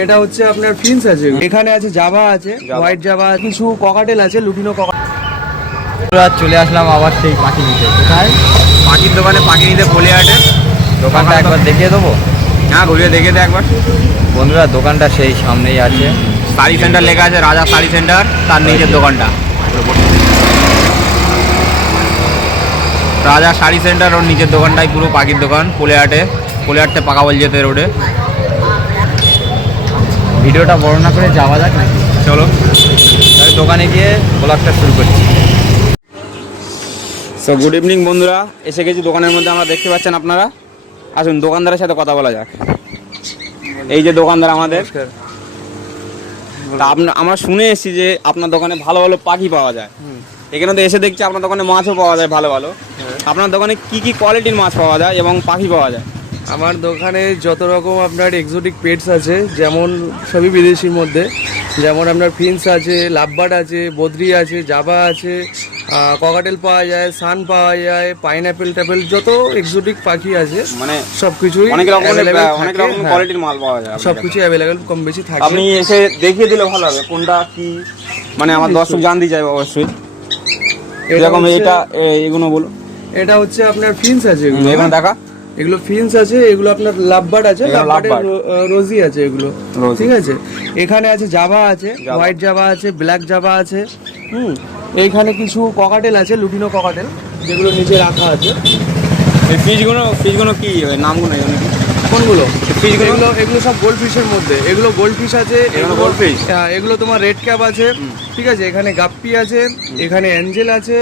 এটা হচ্ছে আপনার ফিন্স আছে এখানে আছে জাভা আছে হোয়াইট জাভা কিছু ককাটেল আছে লুটিনো ককা আমরা চলে আসলাম আবার সেই পাখি নিতে। কোথায়? পাখির দোকানে পাখি নিতে বলে আটে দোকানটা একবার দেখিয়ে দেবো? হ্যাঁ ঘুরিয়ে দেখে দে একবার। বন্ধুরা দোকানটা সেই সামনেই আছে। শাড়ি সেন্টার লেখা আছে রাজা শাড়ি সেন্টার তার নিচের দোকানটা। রাজা শাড়ি সেন্টার ওর নিচের দোকানটাই পুরো পাখির দোকান পোলে আটে পোলে আটতে পাকা বল যেতে রোডে। ভিডিওটা বর্ণনা করে যাওয়া যাক নাকি? চলো। তাহলে দোকানে গিয়ে ব্লগটা শুরু করছি। সো গুড ইভিনিং বন্ধুরা। এসে গেছি দোকানের মধ্যে আমরা দেখতে পাচ্ছেন আপনারা? আসুন দোকানদারের সাথে কথা বলা যাক। এই যে দোকানদার আমাদের। তা আপনার আমরা শুনে এসেছি যে আপনার দোকানে ভালো ভালো পাখি পাওয়া যায়। এখানে তো এসে দেখছি আপনার দোকানে মাছও পাওয়া যায় ভালো ভালো। আপনার দোকানে কি কি কোয়ালিটির মাছ পাওয়া যায় এবং পাখি পাওয়া যায়? আমার দোকানে যত রকম আপনার এক্সোটিক পেটস আছে যেমন সবই বিদেশির মধ্যে যেমন আপনার ফিন্স আছে লাভবার্ড আছে বদ্রি আছে জাবা আছে ককাটেল পাওয়া যায় সান পাওয়া যায় পাইনঅ্যাপেল ট্যাপেল যত এক্সোটিক পাখি আছে মানে সব কিছুই অনেক available অনেক রকম হ্যাঁ। কোয়ালিটির মাল পাওয়া যায় সব কিছু। অ্যাভেলেবেল কম বেশি থাকে। আপনি এসে দেখিয়ে দিলে ভালো হবে কোনটা কি মানে আমার দর্শক জানতে চাইবে অবশ্যই। এরকম এটা এগুলো বলো এটা হচ্ছে আপনার ফিন্স আছে এগুলো। এখানে দেখা। এগুলো ফিন্স আছে এগুলো আপনার লাভবার্ড আছে এগুলো লাভবার্ডের রোজি আছে এগুলো। ঠিক আছে? এখানে আছে জাভা আছে হোয়াইট জাভা আছে ব্ল্যাক জাভা আছে হুম? এইখানে কিছু ককাটেল আছে লুটিনো ককাটেল যেগুলো নিচে রাখা আছে। এই ফিশগুলো ফিশগুলো কি? নামগুলো কোনগুলো? এগুলো এগুলো সব গোল্ড ফিশের মধ্যে। এগুলো গোল্ড ফিশ আছে এগুলো goldfish? হ্যাঁ, এগুলো তোমার রেড ক্যাপ আছে ঠিক আছে? এখানে গাপ্পি আছে এখানে অ্যাঞ্জেল আছে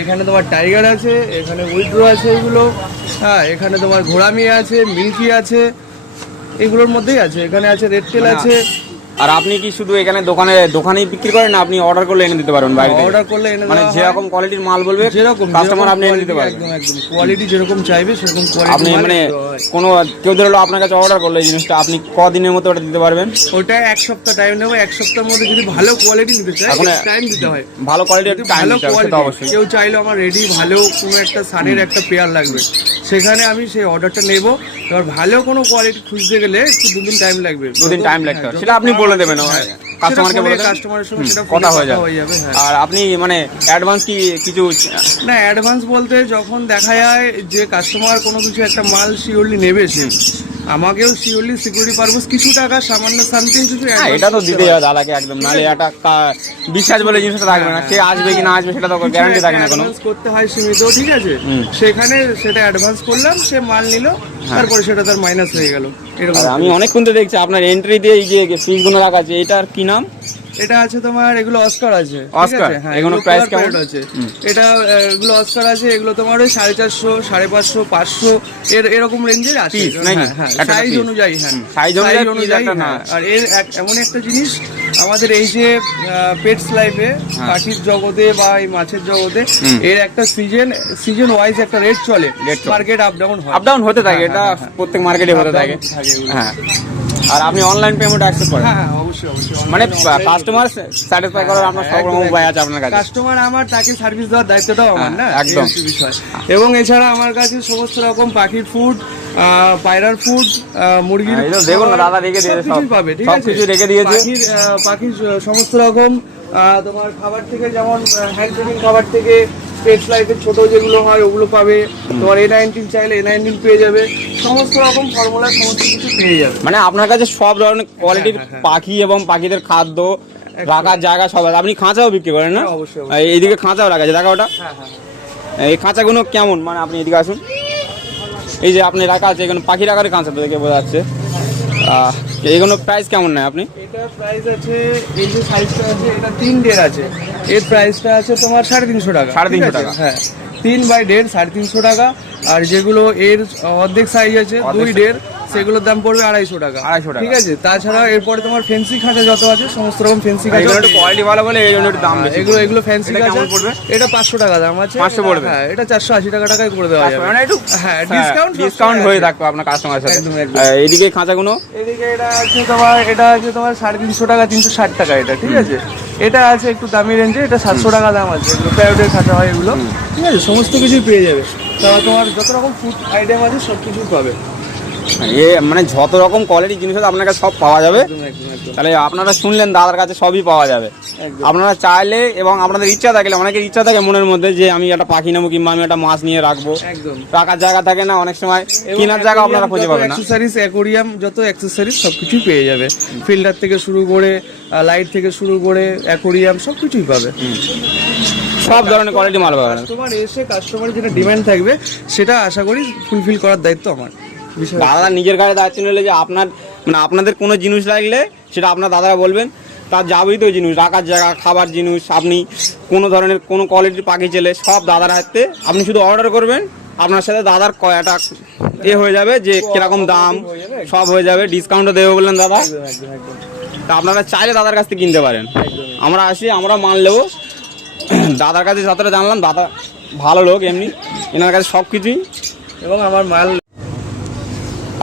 এখানে তোমার টাইগার আছে এখানে উইড্রো আছে এগুলো হ্যাঁ এখানে তোমার ঘোড়ামি আছে মিল্কি আছে এগুলোর মধ্যেই আছে এখানে আছে রেড টেল মানে আছে আর আপনি কি শুধু এখানে দোকানে দোকানেই বিক্রি করেন না আপনি অর্ডার করলে এনে দিতে পারবেন বাইরে অর্ডার করলে এনে মানে। যেরকম কোয়ালিটির মাল বলবে যেরকম কাস্টমার আপনি এনে দিতে পারবেন। একদম একদম। কোয়ালিটি যেরকম চাইবে সেরকম কোয়ালিটি আপনি মানে কোনো কেউ ধরলো আপনার কাছে অর্ডার করল এই জিনিসটা আপনি কদিনের মতো ওটা দিতে পারবেন? ওটা এক সপ্তাহ টাইম নেব এক সপ্তাহের মধ্যে যদি ভালো কোয়ালিটি নিতে চাই টাইম দিতে হয়। ভালো কোয়ালিটির যদি টাইম দিতে হবে কোয়ালিটি অবশ্যই। কেউ চাইলো আমার রেডি ভালো কোনো একটা সানের একটা পেয়ার লাগবে সেখানে আমি সেই অর্ডারটা নেব। এবার ভালো কোনো কোয়ালিটি খুঁজতে গেলে একটু দুদিন টাইম লাগবে। দুদিন টাইম লাগতে হ্যাঁ, হবে। সেটা আপনি বলে দেবেন হ্যাঁ, কাস্টমারকে বলে কাস্টমারের সঙ্গে সেটা কথা হয়ে যাবে। হয়ে যাবে হ্যাঁ। আর আপনি মানে অ্যাডভান্স কি কিছু না অ্যাডভান্স বলতে যখন দেখা যায় যে কাস্টমার কোনো কিছু একটা মাল শিওরলি নেবে সে আমাকেও শিওরলি সিকিউরিটি পারপাস কিছু টাকা সামান্য সামথিং কিছু হ্যাঁ এটা তো দিতেই দিতে হবে দাদাকে একদম নাহলে একটা বিশ্বাস বলে জিনিসটা থাকবে না। সে আসবে কি না আসবে সেটা তো গ্যারান্টি থাকে না কোনো। করতে হয় সীমিত ঠিক আছে? সেখানে সেটা অ্যাডভান্স করলাম সে মাল নিল তারপরে সেটা তার মাইনাস হয়ে গেল। আমি অনেকক্ষণ তো দেখছি আপনার এন্ট্রি দিয়ে এই যে ফিসগুলো রাখা আছে এটার কি নাম? এটা আছে তোমার এগুলো অস্কার আছে অস্কার? হ্যাঁ, এগুলো color কেমন? আছে। এটা এগুলো অস্কার আছে এগুলো তোমার ওই সাড়ে চারশো সাড়ে পাঁচশো পাঁচশো এর এরকম রেঞ্জের আছে। নাকি? হ্যাঁ হ্যাঁ সাইজ অনুযায়ী হ্যাঁ। size অনুযায়ী। আর এর এমন একটা জিনিস আমাদের এই যে পেটস লাইফে। পাখির জগতে বা এই মাছের জগতে এর একটা সিজন সিজন ওয়াইজ একটা রেট চলে। মার্কেট আপ ডাউন হয়। আপ ডাউন হতে থাকে এটা। প্রত্যেক মার্কেটে হতে থাকে। হ্যাঁ। আর আপনি অনলাইন পেমেন্ট অ্যাকসেপ্ট করেন। হ্যাঁ হ্যাঁ অবশ্যই অবশ্যই মানে কাস্টমার স্যাটিসফাই করার আপনার সব রকম উপায় আছে আপনার কাছে। কাস্টমার আমার তাকে সার্ভিস দেওয়ার দায়িত্বটাও আমার হ্যাঁ, না? একদম। বিষয়। এবং এছাড়া আমার কাছে সমস্ত রকম পাখির ফুড পায়রার ফুড মুরগির হ্যাঁ, দেখুন না, দাদা রেখে দিয়েছে সব। পাবে ঠিক আছে? কিছু রেখে দিয়েছে। পাখির পাখির সমস্ত রকম তোমার খাবার থেকে যেমন হ্যান্ড ফিডিং খাবার থেকে পেটস লাইফের ছোট যেগুলো হয় ওগুলো পাবে। তোমার এ নাইনটিন চাইলে এ নাইনটিন পেয়ে যাবে। সমস্ত রকম ফর্মুলা সমস্ত কিছু পেয়ে যাবে। মানে আপনার কাছে সব ধরনের কোয়ালিটির হ্যাঁ, হ্যাঁ। পাখি এবং পাখিদের খাদ্য রাখার জায়গা সব আছে। আপনি খাঁচাও বিক্রি করেন না? হ্যাঁ, এইদিকে খাঁচাও রাখা আছে দেখা ওটা। হ্যাঁ হ্যাঁ এই খাঁচাগুলো কেমন? মানে আপনি এদিকে আসুন। এই যে আপনি রাখা আছে এখানে পাখি রাখার খাঁচা তো দেখে বোঝা যাচ্ছে। আহ, এইগুলো প্রাইস কেমন নেয় আপনি? এটা প্রাইস আছে এই যে সাইজটা আছে এটা তিন ডের আছে। এর প্রাইসটা আছে তোমার সাড়ে তিনশো টাকা। সাড়ে তিনশো টাকা। হ্যাঁ। তিন বাই দেড় সাড়ে তিনশো টাকা। আর যেগুলো এর অর্ধেক সাইজ আছে দুই দেড় সেগুলোর দাম পড়বে আড়াইশো টাকা। আড়াইশো টাকা। ঠিক আছে? তাছাড়া এরপরে তোমার ফেন্সি খাঁচা যত আছে সমস্ত রকম ফেন্সি খাঁচা। এগুলো একটু কোয়ালিটি ভালো বলে এই জন্য একটু দাম বেশি এগুলো এগুলো ফ্যান্সি খাঁচা? পড়বে? এটা পাঁচশো টাকা দাম আছে। 500 পড়বে? হ্যাঁ এটা চারশো আশি টাকা টাকায় করে দেওয়া যাবে। মানে একটু হ্যাঁ ডিসকাউন্ট ডিসকাউন্ট হয়ে থাকবে আপনার কাস্টমারের সাথে। এইদিকে খাঁচাগুলো? এদিকে এটা আছে তোমার এটা আছে তোমার সাড়ে তিনশো টাকা তিনশো ষাট টাকা এটা ঠিক আছে? এটা আছে একটু দামি রেঞ্জে এটা সাতশো টাকা দাম আছে। এগুলো প্যারোটের খাতা হয় এগুলো। ঠিক আছে? সমস্ত কিছুই পেয়ে যাবে। তা তোমার যত রকম ফুড আইটেম আছে সব কিছুই পাবে। এ মানে যত রকম কোয়ালিটি জিনিস আছে আপনার কাছে সব পাওয়া যাবে। তাহলে আপনারা শুনলেন দাদার কাছে সবই পাওয়া যাবে। আপনারা চাইলে এবং আপনাদের ইচ্ছা থাকলে অনেকের ইচ্ছা থাকে মনের মধ্যে যে আমি একটা পাখি নেব কিংবা আমি একটা মাছ নিয়ে রাখব। রাখার জায়গা থাকে না অনেক সময় কেনার জায়গা আপনারা খুঁজে পাবেন না। অ্যাক্সেসরিজ অ্যাকোরিয়াম যত অ্যাক্সেসরিজ সবকিছুই পেয়ে যাবে। ফিল্টার থেকে শুরু করে লাইট থেকে শুরু করে অ্যাকোরিয়াম সব কিছুই পাবে সব ধরনের কোয়ালিটি মাল পাবেন। কাস্টমার এসে কাস্টমারের যেটা ডিমান্ড থাকবে সেটা আশা করি ফুলফিল করার দায়িত্ব আমার। দাদা নিজের কাছে দায়িত্ব নিলে যে আপনার মানে আপনাদের কোনো জিনিস লাগলে সেটা আপনার দাদারা বলবেন। তার যাবতীয় জিনিস রাখার জায়গা খাবার জিনিস আপনি কোনো ধরনের কোনো কোয়ালিটির পাখি চেলে সব দাদার হাতে আপনি শুধু অর্ডার করবেন আপনার সাথে দাদার কয়টা এ হয়ে যাবে যে কীরকম দাম সব হয়ে যাবে ডিসকাউন্টও দেবে বললেন দাদা। তা আপনারা চাইলে দাদার কাছ থেকে কিনতে পারেন। আমরা আসি আমরা নেব। দাদার কাছে যতটা জানলাম দাদা ভালো লোক এমনি এনার কাছে সব কিছুই এবং আমার মাল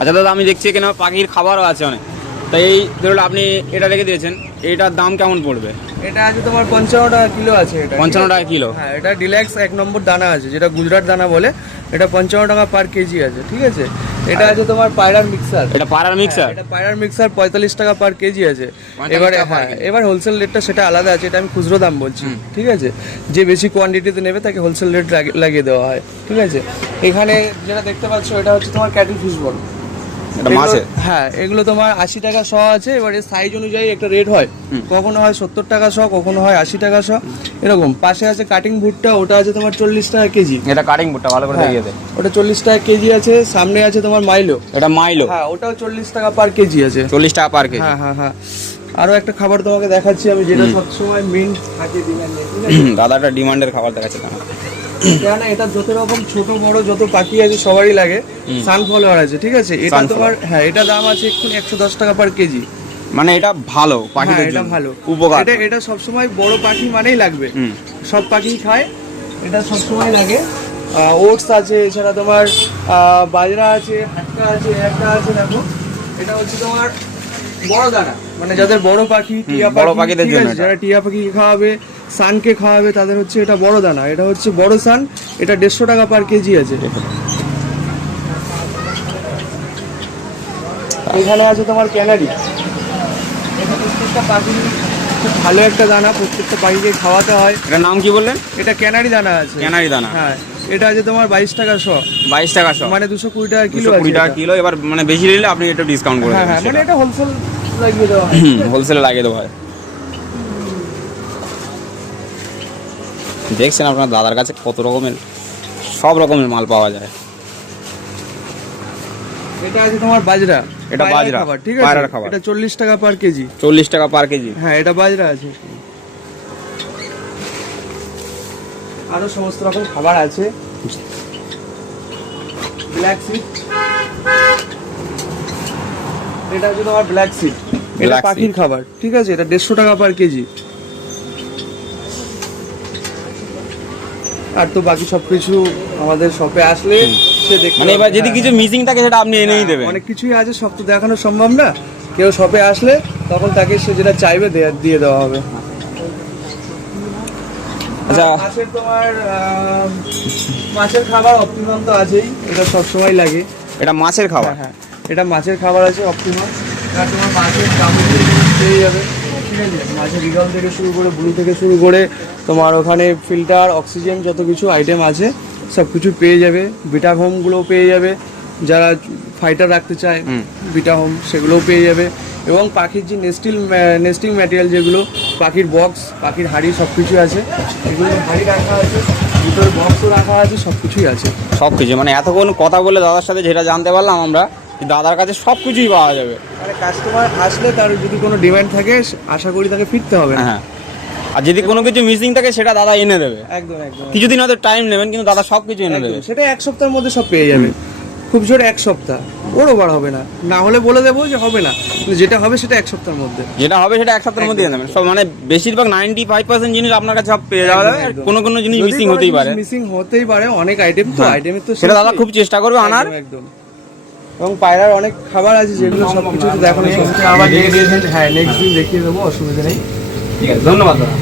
আচ্ছা দাদা আমি দেখছি এখানে পাখির খাবারও আছে অনেক। তাই এই ধরুন আপনি এটা রেখে দিয়েছেন এটার দাম কেমন পড়বে? এটা আছে তোমার পঞ্চান্ন টাকা কিলো আছে এটা। পঞ্চান্ন টাকা কিলো। হ্যাঁ এটা ডিলাক্স এক নম্বর দানা আছে যেটা গুজরাট দানা বলে এটা পঞ্চান্ন টাকা পার কেজি আছে ঠিক আছে? এটা আছে তোমার পায়রার মিক্সার। এটা পায়রার মিক্সার? এটা পায়রার মিক্সার পঁয়তাল্লিশ টাকা পার কেজি আছে। এবারে হ্যাঁ এবার হোলসেল রেটটা সেটা আলাদা আছে এটা আমি খুচরো দাম বলছি ঠিক আছে? যে বেশি কোয়ান্টিটিতে নেবে তাকে হোলসেল রেট লাগিয়ে দেওয়া হয় ঠিক আছে? এখানে যেটা দেখতে পাচ্ছ এটা হচ্ছে তোমার ক্যাটেল ফিশ বল। এটা হ্যাঁ এগুলো তোমার আশি টাকা শ আছে এবারে সাইজ অনুযায়ী একটা রেট হয়। কখনো হয় সত্তর টাকা শ কখনো হয় আশি টাকা শ। এরকম পাশে আছে কাটিং ভুট্টা ওটা আছে তোমার চল্লিশ টাকা কেজি। এটা কাটিং বুটটা ভালো করে দেখিয়ে দে। ওটা চল্লিশ টাকা কেজি আছে সামনে আছে তোমার মাইলো এটা মাইলো হ্যাঁ ওটাও চল্লিশ টাকা পার কেজি আছে। চল্লিশ টাকা পার কেজি। হ্যাঁ হ্যাঁ হ্যাঁ। আরও একটা খাবার তোমাকে দেখাচ্ছি আমি যেটা সবসময় মেন থাকে ডিমান্ডে দাদাটা ডিমান্ডের খাবার দেখাচ্ছে কেননা এটা যত রকম ছোট বড় যত পাখি আছে সবারই লাগে। সানফ্লাওয়ার আছে ঠিক আছে? এটা তোমার হ্যাঁ এটা দাম আছে একটু একশো দশ টাকা পার কেজি। মানে এটা ভালো পাখিদের হ্যাঁ, এটা জন্য। ভালো। উপকার। এটা এটা সবসময় বড় পাখি মানেই লাগবে। সব পাখি খায় এটা সবসময় লাগে। ওটস আছে এছাড়া তোমার বাজরা আছে হাটকা আছে একটা আছে দেখো। এটা হচ্ছে তোমার বড় দানা। মানে যাদের বড় পাখি টিয়া বড় পাখি পাখিদের জন্য যারা টিয়া পাখি খাওয়াবে সানকে খাওয়াবে তাদের হচ্ছে এটা বড় দানা। এটা হচ্ছে বড় সান এটা দেড়শো টাকা পার কেজি আছে। এখানে আছে তোমার ক্যানারি। খুব ভালো একটা দানা প্রত্যেকটা পাখিকে খাওয়াতে হয়। এটার নাম কি বললেন এটা ক্যানারি দানা আছে। ক্যানারি দানা। হ্যাঁ এটা আছে তোমার বাইশ টাকা শ। বাইশ টাকা শ। মানে দুশো কুড়ি টাকা কিলো কুড়ি টাকা কিলো এবার মানে বেশি নিলে আপনি একটু ডিসকাউন্ট করে হ্যাঁ হ্যাঁ মানে এটা হোলসেল লাগিয়ে দেওয়া হয়। হোলসেলে লাগিয়ে দেবো হয়। দেখছেন আপনার দাদার কাছে কত রকমের সব রকমের মাল পাওয়া যায়। এটা আছে তোমার বাজরা। এটা বাজরা, খাবার ঠিক আছে? পায়রার খাবার। এটা চল্লিশ টাকা পার কেজি। চল্লিশ টাকা পার কেজি। হ্যাঁ এটা বাজরা আছে। আরও সমস্ত রকম খাবার আছে। ব্ল্যাক সিড এটা হচ্ছে তোমার ব্ল্যাক সিড এটা পাখির খাবার ঠিক আছে? এটা দেড়শো টাকা পার কেজি। আর তো বাকি সবকিছু আমাদের শপে আসলে সে দেখতে মানে এবার যদি। কিছু মিসিং থাকে সেটা আপনি এনেই দেবেন। অনেক কিছুই আছে সব তো দেখানো সম্ভব না। কেউ শপে আসলে তখন তাকে সে যেটা চাইবে দেয়া- দেওয়া হবে। আচ্ছা। মাছের তোমার মাছের খাবার অপটিমাম তো আছেই এটা সবসময় লাগে। এটা মাছের খাবার? হ্যাঁ হ্যাঁ। এটা মাছের খাবার আছে অপটিমাম এটা তোমার মাছের কামড় পেয়ে যাবে ঠিক আছে মাছের রিগল থেকে শুরু করে ব্লু থেকে শুরু করে, তোমার ওখানে ফিল্টার অক্সিজেন যত কিছু আইটেম আছে সব কিছু পেয়ে যাবে বিটা হোমগুলো পেয়ে যাবে, যারা ফাইটার রাখতে চায়, বিটা হোম সেগুলোও পেয়ে যাবে এবং পাখির যে নেস্টিল নেস্টিং ম্যাটেরিয়াল যেগুলো পাখির বক্স পাখির হাড়ি সব কিছু আছে এগুলো হাড়ি রাখা আছে ভিতরে বক্সও রাখা আছে সব কিছুই আছে সব কিছু মানে এতক্ষণ কথা বলে দাদার সাথে যেটা জানতে পারলাম আমরা দাদার কাছে সব কিছুই পাওয়া যাবে কাস্টমার আসলে তার যদি কোনো ডিমান্ড থাকে আশা করি তাকে ফিরতে হবে না। হ্যাঁ। আর যদি কোনো কিছু মিসিং থাকে সেটা দাদা এনে দেবে। একদম একদম। কিছুদিন হয়তো টাইম নেবেন কিন্তু দাদা সব কিছু এনে দেবে। সেটা এক সপ্তাহের মধ্যে সব পেয়ে যাবে। খুব জোর এক সপ্তাহ ওর ওভার হবে না। না হলে বলে দেবো যে হবে না। যেটা হবে সেটা এক সপ্তাহের মধ্যে। যেটা হবে সেটা এক সপ্তাহের মধ্যে এনে দেবেন। সব মানে বেশিরভাগ নাইনটি ফাইভ পার্সেন্ট জিনিস আপনার কাছে সব পেয়ে যাওয়া যাবে। কোনো কোনো জিনিস মিসিং হতেই পারে। মিসিং হতেই পারে অনেক আইটেম তো হ্যাঁ। আইটেমের তো সেটা দাদা খুব চেষ্টা করবে আনার। একদম। এবং পায়রার অনেক খাবার আছে যেগুলো সব কিছু দেখানো। আবার হ্যাঁ নেক্সট দিন দেখিয়ে দেবো অসুবিধা নেই। ঠিক আছে ধন্যবাদ দাদা।